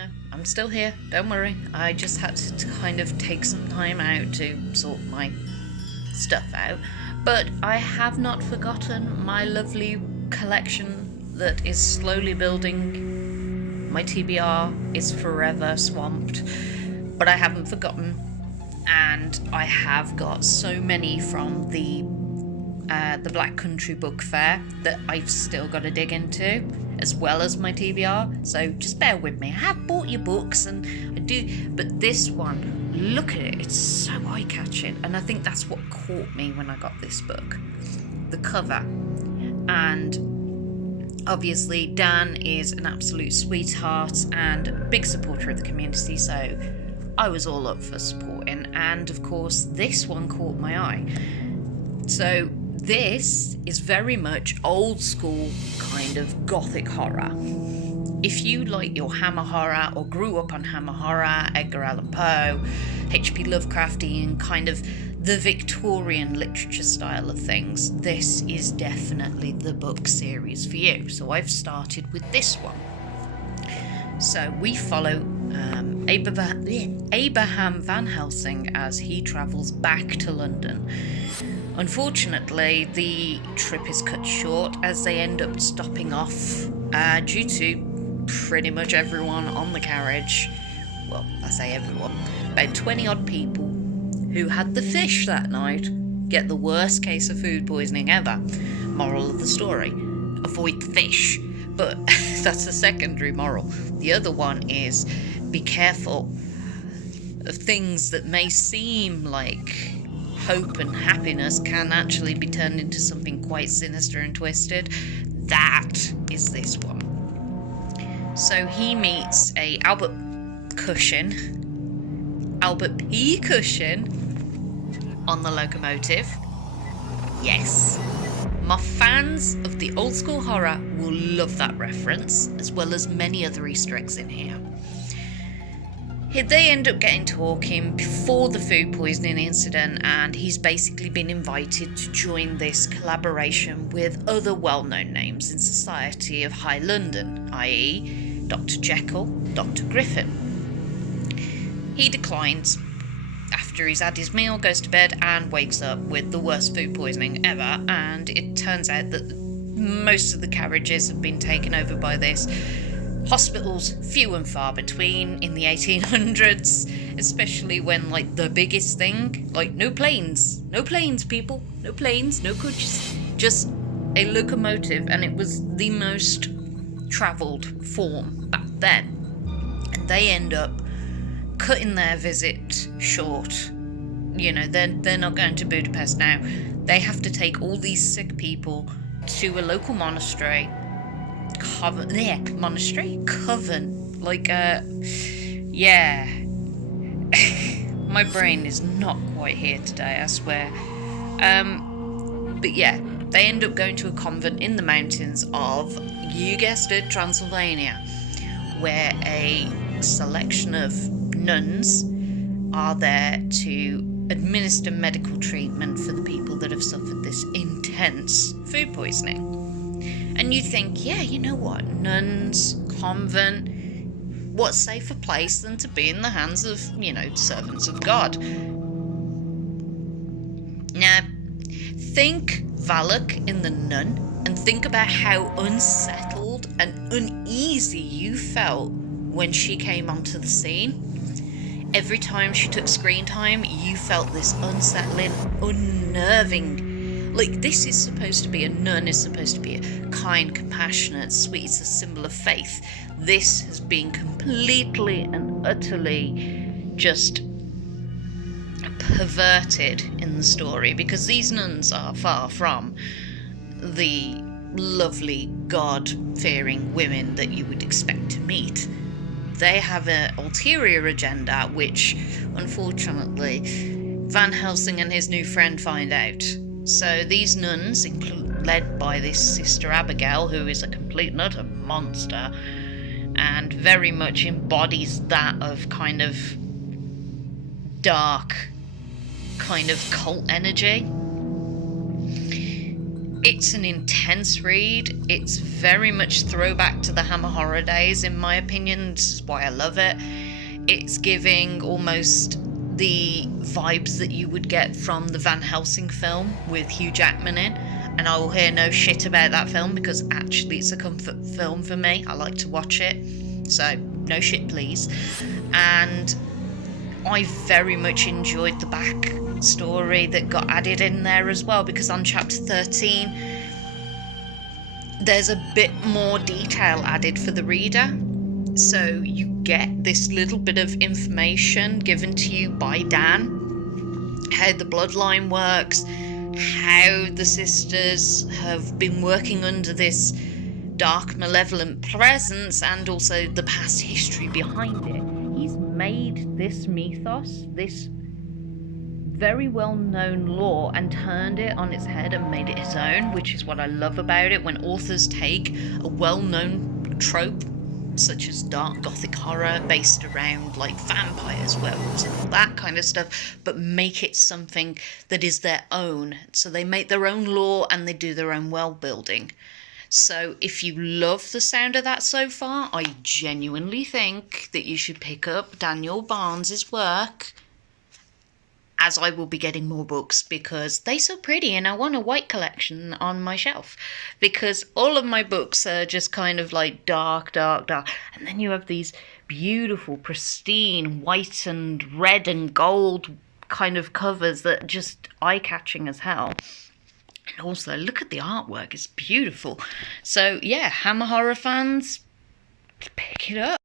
know. I'm still here. Don't worry. I just had to kind of take some time out to sort my stuff out. But I have not forgotten my lovely collection that is slowly building. My TBR is forever swamped, but I haven't forgotten. And I have got so many from the Black Country Book Fair that I've still got to dig into, as well as my TBR. So just bear with me. I have bought your books, and I do, but this one, look at it. It's so eye-catching, and I think that's what caught me when I got this book. The cover. And obviously Dan is an absolute sweetheart and a big supporter of the community, so I was all up for supporting. And of course this one caught my eye. So this is very much old school kind of gothic horror. If you like your Hammer horror or grew up on Hammer horror, Edgar Allan Poe, H.P. Lovecraftian, kind of the Victorian literature style of things, this is definitely the book series for you. So I've started with this one. So we follow Abraham Van Helsing as he travels back to London. Unfortunately, the trip is cut short as they end up stopping off due to pretty much everyone on the carriage. Well, I say everyone. About 20 odd people who had the fish that night get the worst case of food poisoning ever. Moral of the story, avoid the fish. But that's a secondary moral. The other one is be careful of things that may seem like hope and happiness can actually be turned into something quite sinister and twisted. That is this one. So he meets Albert P. Cushion on the locomotive. Yes. My fans of the old school horror will love that reference, as well as many other Easter eggs in here. They end up getting talking before the food poisoning incident, and he's basically been invited to join this collaboration with other well-known names in society of High London, i.e. Dr. Jekyll, Dr. Griffin. He declines after he's had his meal, goes to bed, and wakes up with the worst food poisoning ever, and it turns out that most of the carriages have been taken over by this. Hospitals, few and far between in the 1800s, especially when, like, the biggest thing, like, no planes, people, no planes, no coaches, just a locomotive, and it was the most travelled form back then. And they end up cutting their visit short. You know, they're not going to Budapest now. They have to take all these sick people to a local monastery. Convent. Like, yeah. My brain is not quite here today, I swear. But yeah, they end up going to a convent in the mountains of, you guessed it, Transylvania, where a selection of nuns are there to administer medical treatment for the people that have suffered this intense food poisoning. And you think, yeah, you know what, nuns, convent, what safer place than to be in the hands of, you know, servants of God. Now, think Valak in The Nun, and think about how unsettled and uneasy you felt when she came onto the scene. Every time she took screen time, you felt this unsettling, unnerving. Like, this is supposed to be, a nun is supposed to be a kind, compassionate, sweet, it's a symbol of faith. This has been completely and utterly just perverted in the story, because these nuns are far from the lovely, God-fearing women that you would expect to meet. They have an ulterior agenda, which, unfortunately, Van Helsing and his new friend find out. So these nuns, led by this Sister Abigail, who is a complete and utter monster, and very much embodies that of kind of dark, kind of cult energy. It's an intense read. It's very much throwback to the Hammer horror days, in my opinion. This is why I love it. It's giving almost the vibes that you would get from the Van Helsing film with Hugh Jackman in. And I will hear no shit about that film because actually it's a comfort film for me. I like to watch it. So, no shit, please. And I very much enjoyed the back story that got added in there as well, because on chapter 13 there's a bit more detail added for the reader. So you get this little bit of information given to you by Dan, how the bloodline works, how the sisters have been working under this dark, malevolent presence, and also the past history behind it. He's made this mythos, this very well-known lore, and turned it on its head and made it his own, which is what I love about it, when authors take a well-known trope such as dark gothic horror based around like vampires, werewolves and all that kind of stuff, but make it something that is their own. So they make their own lore and they do their own world building. So if you love the sound of that so far, I genuinely think that you should pick up Daniel Barnes's work, as I will be getting more books because they're so pretty and I want a white collection on my shelf, because all of my books are just kind of like dark, and then you have these beautiful, pristine white and red and gold kind of covers that are just eye-catching as hell. And also, look at the artwork, it's beautiful. So yeah, Hammer horror fans, pick it up.